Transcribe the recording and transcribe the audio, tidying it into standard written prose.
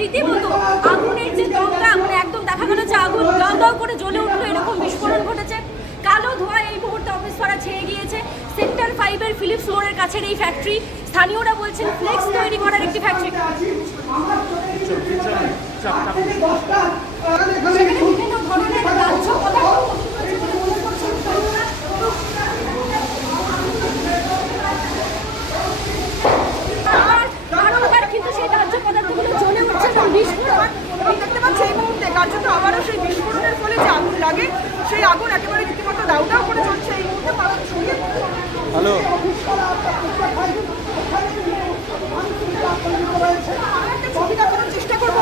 রীতিমতো আগুনের যে দমকা, মানে একদম দেখা গেল যে আগুন দাও দাও করে জ্বলে উঠলো, এরকম বিস্ফোরণ ঘটেছে। কালো ধোঁয়া এই মুহূর্তে অফিস পাড়া ছেয়ে গিয়েছে। সেক্টর 5-এর ফিলিপস মোড়ের কাছের এই ফ্যাক্টরি, স্থানীয়রা বলছেন ফ্লেক্স তৈরি করার একটি ফ্যাক্টরি। বিভিন্ন ধরনের দাহ্য পদার্থ কিন্তু সেই দাহ্য পদার্থগুলো জ্বলে উঠছে এবং বিস্ফোরণ দেখতে পাচ্ছি এই মুহূর্তে কার্যত আবারও সেই বিস্ফোরণের ফলে যে আগুন লাগে, সেই আগুন একেবারে রীতিমতো দাউ দাউ করে চলছে এই মুহূর্তে। হ্যালো, চেষ্টা করবো